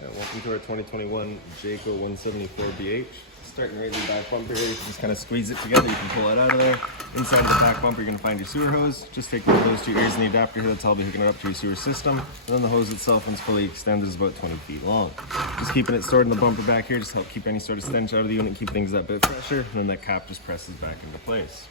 Welcome to our 2021 Jayco 174BH. Starting right in the back bumper here, you can just kind of squeeze it together, you can pull it out of there. Inside of the back bumper, you're going to find your sewer hose. Just take one of those two ears and the adapter here, that's how I'll be hooking it up to your sewer system. And then the hose itself, when it's fully extended, is about 20 feet long. Just keeping it stored in the bumper back here, just help keep any sort of stench out of the unit and keep things that bit fresher. And then that cap just presses back into place.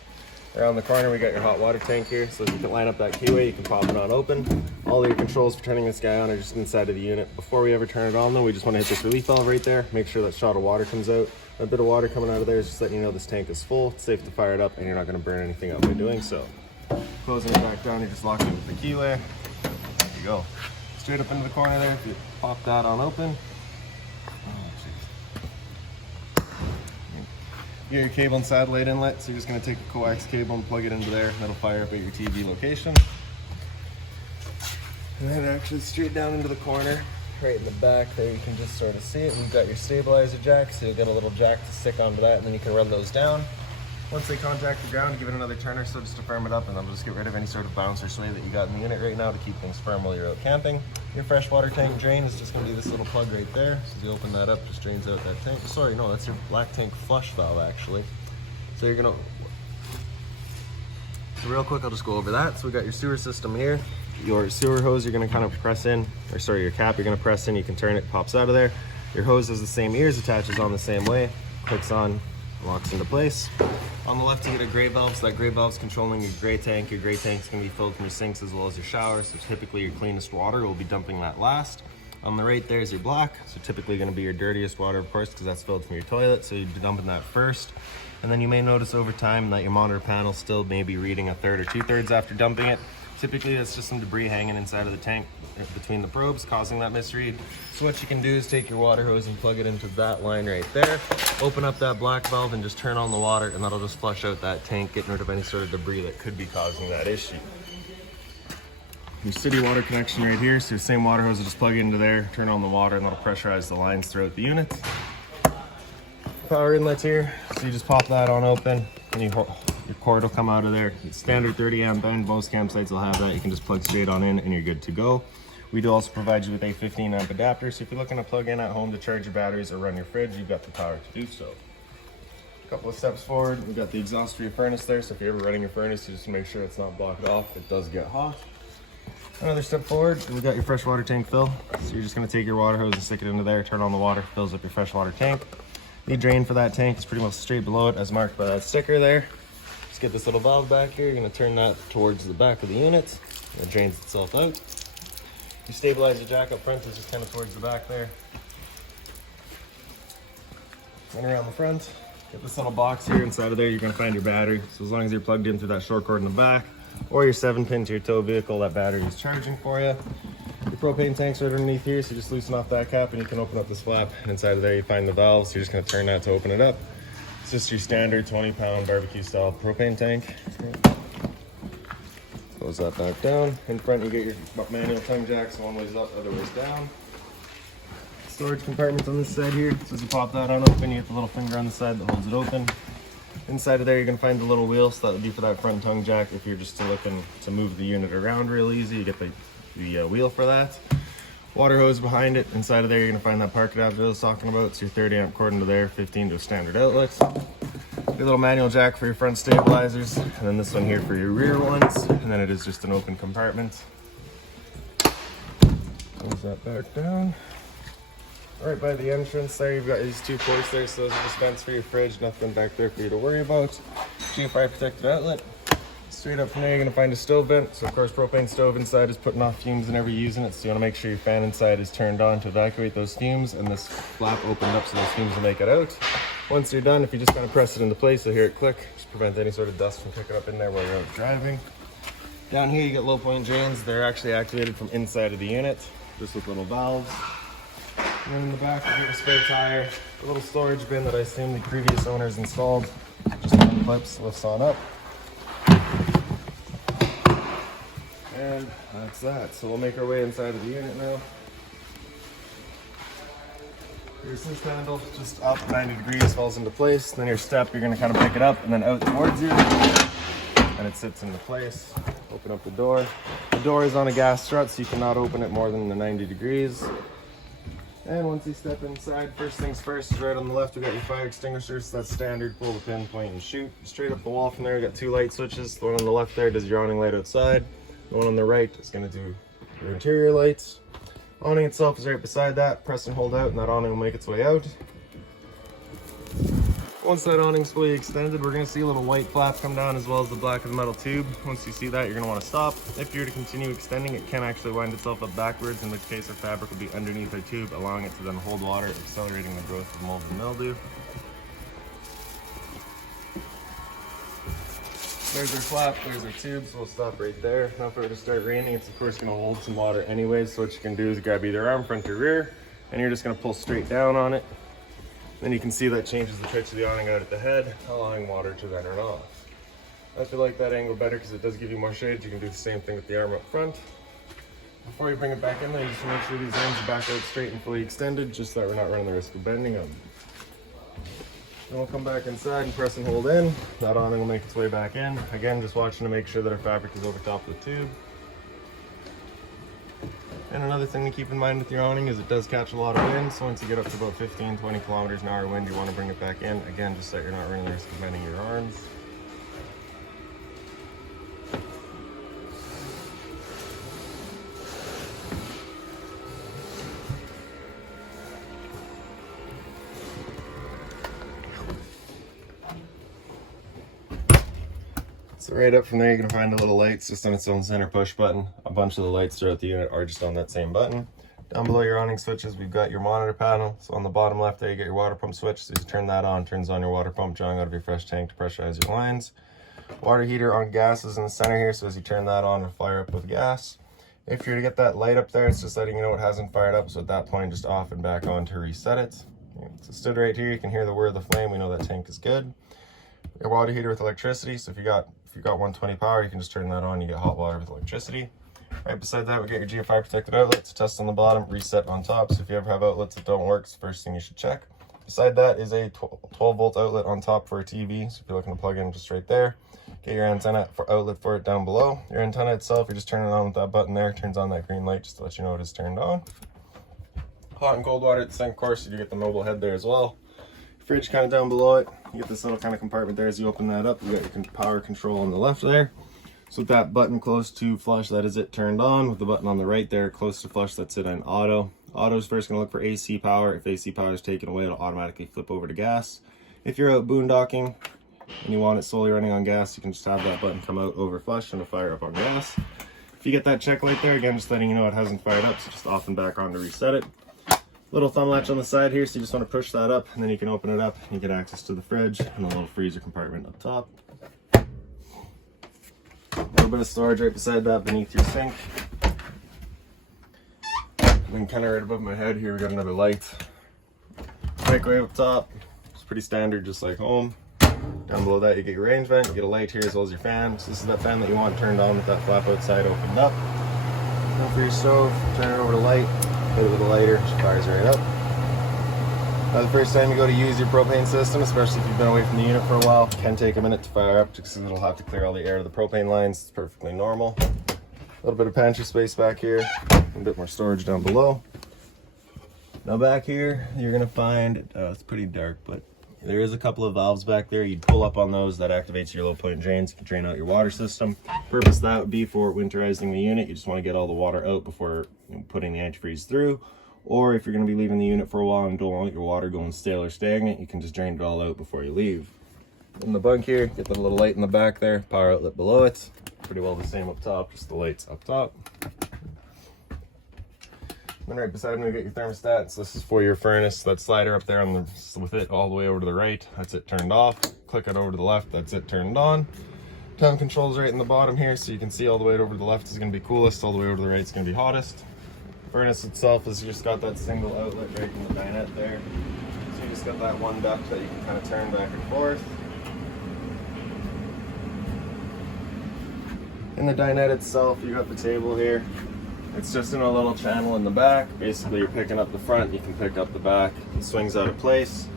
Around the corner, we got your hot water tank here, so if you can line up that keyway, you can pop it on open. All of your controls for turning this guy on are just inside of the unit. Before we ever turn it on though, we just want to hit this relief valve right there, make sure that shot of water comes out. A bit of water coming out of there is just letting you know this tank is full. It's safe to fire it up and you're not going to burn anything up by doing so. Closing it back down, you just lock it with the keyway. There you go. Straight up into the corner there, if you pop that on open. You got your cable and satellite inlet, so you're just going to take a coax cable and plug it into there. That'll fire up at your TV location. And then actually straight down into the corner, right in the back there, you can just sort of see it. We've got your stabilizer jack, so you'll get a little jack to stick onto that, and then you can run those down. Once they contact the ground, give it another turn or so just to firm it up, and then we'll just get rid of any sort of bounce or sway that you got in the unit right now to keep things firm while you're out camping. Your freshwater tank drain is just going to be this little plug right there. So as you open that up, just drains out that tank. Sorry, no, that's your black tank flush valve actually. So you're going to... So real quick, I'll just go over that. So we got your sewer system here. Your sewer hose, you're going to kind of press in, or sorry, your cap, you're going to press in, you can turn it, pops out of there. Your hose has the same ears, attaches on the same way, clicks on, locks into place. On the left, you get a gray valve, so that gray valve is controlling your gray tank. Your gray tank is going to be filled from your sinks as well as your showers, so typically your cleanest water will be dumping that last. On the right there is your black, so typically going to be your dirtiest water, of course, because that's filled from your toilet, so you'd be dumping that first. And then you may notice over time that your monitor panel still may be reading a third or two-thirds after dumping it. Typically, that's just some debris hanging inside of the tank between the probes, causing that misread. So what you can do is take your water hose and plug it into that line right there. Open up that black valve and just turn on the water, and that'll just flush out that tank, getting rid of any sort of debris that could be causing that issue. Your city water connection right here, so your same water hose will just plug it into there, turn on the water, and that'll pressurize the lines throughout the unit. Power inlets here, so you just pop that on open, and your cord will come out of there. It's standard 30 amp bend, most campsites will have that. You can just plug straight on in and you're good to go. We do also provide you with a 15 amp adapter, so if you're looking to plug in at home to charge your batteries or run your fridge, you've got the power to do so. A couple of steps forward, we've got the exhaust for your furnace there, so if you're ever running your furnace, you just make sure it's not blocked off. It does get hot. Another step forward, we've got your freshwater tank fill. So you're just going to take your water hose and stick it into there, turn on the water, fills up your freshwater tank. The drain for that tank is pretty much straight below it as marked by that sticker there. Just get this little valve back here, you're going to turn that towards the back of the unit. It drains itself out. Your stabilizer jack up front is just kind of towards the back there. And around the front, get this little box here. Inside of there, you're going to find your battery. So as long as you're plugged in through that short cord in the back, or your 7-pin to your tow vehicle, that battery is charging for you. Your propane tank's right underneath here, so just loosen off that cap and you can open up this flap. And inside of there, you find the valve, so you're just going to turn that to open it up. It's just your standard 20-pound barbecue-style propane tank. Close that back down. In front, you get your manual tongue jacks, one way's up, other way's down. Storage compartment on this side here, so as you pop that on open, you get the little finger on the side that holds it open. Inside of there, you're going to find the little wheel, so that would be for that front tongue jack. If you're just looking to move the unit around real easy, you get the wheel for that. Water hose behind it. Inside of there, you're going to find that park adapter I was talking about. It's your 30 amp cord into there, 15 to a standard outlet. Your little manual jack for your front stabilizers, and then this one here for your rear ones, and then it is just an open compartment. Close that back down. Right by the entrance there, you've got these two ports there, so those are dispense for your fridge, nothing back there for you to worry about. GFI protected outlet. Straight up from there, you're going to find a stove vent. So of course, propane stove inside is putting off fumes whenever you're using it, so you want to make sure your fan inside is turned on to evacuate those fumes, and this flap opened up so those fumes will make it out. Once you're done, if you just kind of press it into place, you'll hear it click. Just prevent any sort of dust from picking up in there while you're out driving. Down here, you get low point drains. They're actually activated from inside of the unit, just with little valves. And then in the back, you get a spare tire, a little storage bin that I assume the previous owners installed. Just on clips, lifts on up. And that's that. So we'll make our way inside of the unit now. Your assist handle just up 90 degrees, falls into place. Then your step, you're going to kind of pick it up and then out towards you. And it sits into place. Open up the door. The door is on a gas strut, so you cannot open it more than the 90 degrees. And once you step inside, first things first is right on the left, we got your fire extinguisher. So that's standard, pull the pin, point, and shoot. Straight up the wall from there, we got 2 light switches. The one on the left there does your awning light outside. The one on the right is gonna do your interior lights. Awning itself is right beside that. Press and hold out, and that awning will make its way out. Once that awning's fully extended, we're going to see a little white flap come down as well as the black of the metal tube. Once you see that, you're going to want to stop. If you were to continue extending, it can actually wind itself up backwards, in which case our fabric will be underneath our tube, allowing it to then hold water, accelerating the growth of mold and mildew. There's our flap, there's our tube, so we'll stop right there. Now if it were to start raining, it's of course going to hold some water anyways, so what you can do is grab either arm, front or rear, and you're just going to pull straight down on it. Then you can see that changes the pitch of the awning out at the head, allowing water to then run off. If you like that angle better because it does give you more shade, you can do the same thing with the arm up front. Before you bring it back in there, you just make sure these arms are back out straight and fully extended, just so that we're not running the risk of bending them. Then we'll come back inside and press and hold in. That awning will make its way back in. Again, just watching to make sure that our fabric is over top of the tube. And another thing to keep in mind with your awning is it does catch a lot of wind, so once you get up to about 15-20 kilometers an hour wind, you want to bring it back in. Again, just so that you're not running the risk of bending your arms. So right up from there, you're going to find a little lights just on its own center push button. A bunch of the lights throughout the unit are just on that same button. Down below your awning switches, we've got your monitor panel. So on the bottom left there, you get your water pump switch. So you turn that on, turns on your water pump, drawing out of your fresh tank to pressurize your lines. Water heater on gas is in the center here, so as you turn that on, it'll fire up with gas. If you're to get that light up there, it's just letting you know it hasn't fired up. So at that point, just off and back on to reset it. So stood right here, you can hear the whir of the flame. We know that tank is good. Your water heater with electricity, so if you got 120 power, you can just turn that on, you get hot water with electricity. Right beside that, we get your GFI protected outlets, test on the bottom, reset on top. So if you ever have outlets that don't work, it's the first thing you should check. Beside that is a 12 volt outlet on top for a TV, so if you're looking to plug in, just right there. Get your antenna for outlet for it down below. Your antenna itself, you just turn it on with that button there, turns on that green light just to let you know it is turned on. Hot and cold water at the sink, of course, you get the mobile head there as well. Fridge kind of down below it, you get this little kind of compartment there. As you open that up, you got your power control on the left there. So with that button close to flush, that is it turned on. With the button on the right there, close to flush, that's it on auto. Auto is first going to look for AC power. If AC power is taken away, it'll automatically flip over to gas. If you're out boondocking and you want it solely running on gas, you can just have that button come out over flush and it'll fire up on gas. If you get that check light there, again, just letting you know it hasn't fired up, so just off and back on to reset it. Little thumb latch on the side here, so you just want to push that up and then you can open it up and you get access to the fridge and a little freezer compartment up top. A little bit of storage right beside that beneath your sink. Then kind of right above my head here, we got another light. Microwave up top, it's pretty standard, just like home. Down below that, you get your range vent, you get a light here as well as your fan. So this is that fan that you want turned on with that flap outside opened up. Now for your stove, turn it over to light. Hit it with a lighter, it fires right up. Now the first time you go to use your propane system, especially if you've been away from the unit for a while, it can take a minute to fire up just because it'll have to clear all the air to the propane lines. It's perfectly normal. A little bit of pantry space back here, a bit more storage down below. Now back here, you're gonna find, it's pretty dark, but there is a couple of valves back there. You'd pull up on those, that activates your low point drains, can drain out your water system. Purpose of that would be for winterizing the unit. You just want to get all the water out before putting the antifreeze through. Or if you're going to be leaving the unit for a while and don't want your water going stale or stagnant, you can just drain it all out before you leave. In the bunk here, get the little light in the back there, power outlet below it. Pretty well the same up top, just the lights up top. Then right beside me, we get your thermostat. So this is for your furnace. That slider up there on the, with it all the way over to the right, that's it turned off. Click it over to the left, that's it turned on. Temp controls right in the bottom here, so you can see all the way over to the left is going to be coolest, all the way over to the right is going to be hottest. Furnace itself is just got that single outlet right in the dinette there. So you just got that one duct that you can kind of turn back and forth. In the dinette itself, you got the table here. It's just in a little channel in the back. Basically, you're picking up the front, you can pick up the back. It swings out of place.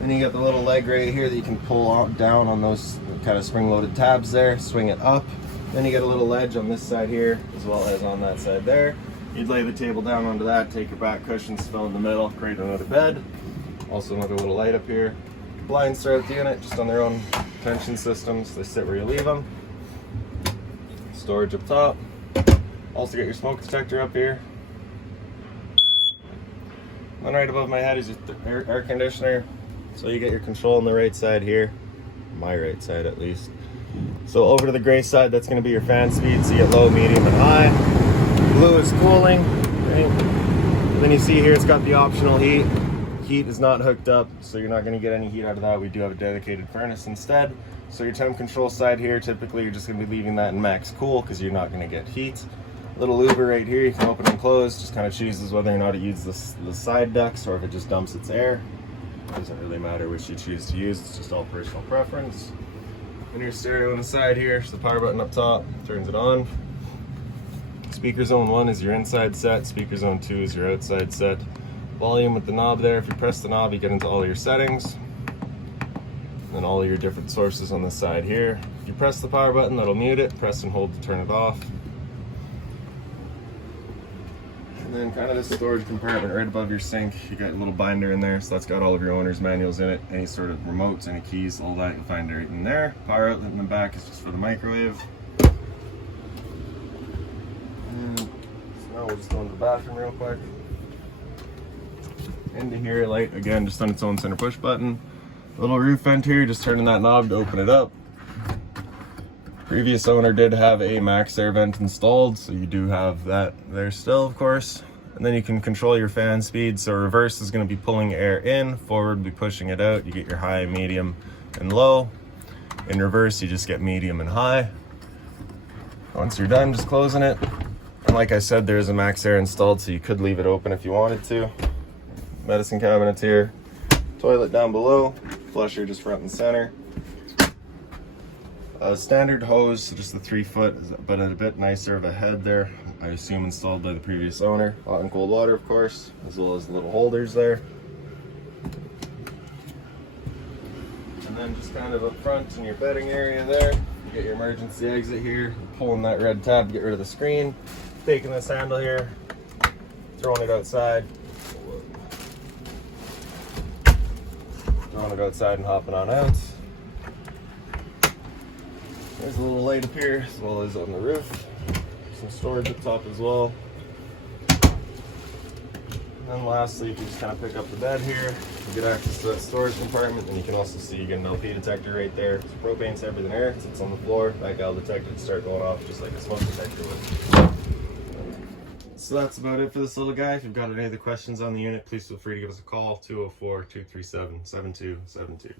Then you got the little leg right here that you can pull down on those kind of spring-loaded tabs there, swing it up. Then you get a little ledge on this side here, as well as on that side there. You'd lay the table down onto that, take your back cushions, fill in the middle, create another bed. Also another little light up here. Blinds throughout the unit, just on their own tension systems. They sit where you leave them. Storage up top. Also got your smoke detector up here. And then right above my head is your air conditioner. So you get your control on the right side here. My right side at least. So over to the gray side, that's going to be your fan speed. So you get low, medium, and high. Blue is cooling. Right? Then you see here it's got the optional heat. Heat is not hooked up, so you're not going to get any heat out of that. We do have a dedicated furnace instead. So your temp control side here, typically you're just going to be leaving that in max cool because you're not going to get heat. Little louver right here, you can open and close. Just kind of chooses whether or not it uses the side ducts or if it just dumps its air. Doesn't really matter which you choose to use, it's just all personal preference. And your stereo on the side here, so the power button up top, turns it on. Speaker zone 1 is your inside set, speaker zone 2 is your outside set. Volume with the knob there, if you press the knob you get into all your settings. And all your different sources on the side here. If you press the power button, that'll mute it, press and hold to turn it off. And then kind of this storage compartment right above your sink, you got a little binder in there, so that's got all of your owner's manuals in it, any sort of remotes, any keys, all that you'll find right in there. Power outlet in the back is just for the microwave. And so now we'll just go into the bathroom real quick. Into here, light again, just on its own center push button. Little roof vent here, just turning that knob to open it up. Previous owner did have a max air vent installed, so you do have that there still, of course. And then you can control your fan speed. So reverse is going to be pulling air in, forward be pushing it out. You get your high, medium, and low. In reverse, you just get medium and high. Once you're done, just closing it. And like I said, there is a max air installed, so you could leave it open if you wanted to. Medicine cabinets here. Toilet down below. Flusher just front and center. Standard hose, so just the 3 foot, but a bit nicer of a head there. I assume installed by the previous owner. Hot and cold water, of course, as well as the little holders there. And then just kind of up front in your bedding area there, you get your emergency exit here. Pulling that red tab to get rid of the screen. Taking this handle here, throwing it outside. Throwing it outside and hopping on out. There's a little light up here, as well as on the roof. Some storage up top as well. And then lastly, if you just kind of pick up the bed here, you get access to that storage compartment, and you can also see you get an LP detector right there. So propane's heavier than air, sits on the floor. That gal detector would start going off just like a smoke detector would. So that's about it for this little guy. If you've got any other questions on the unit, please feel free to give us a call, 204-237-7272.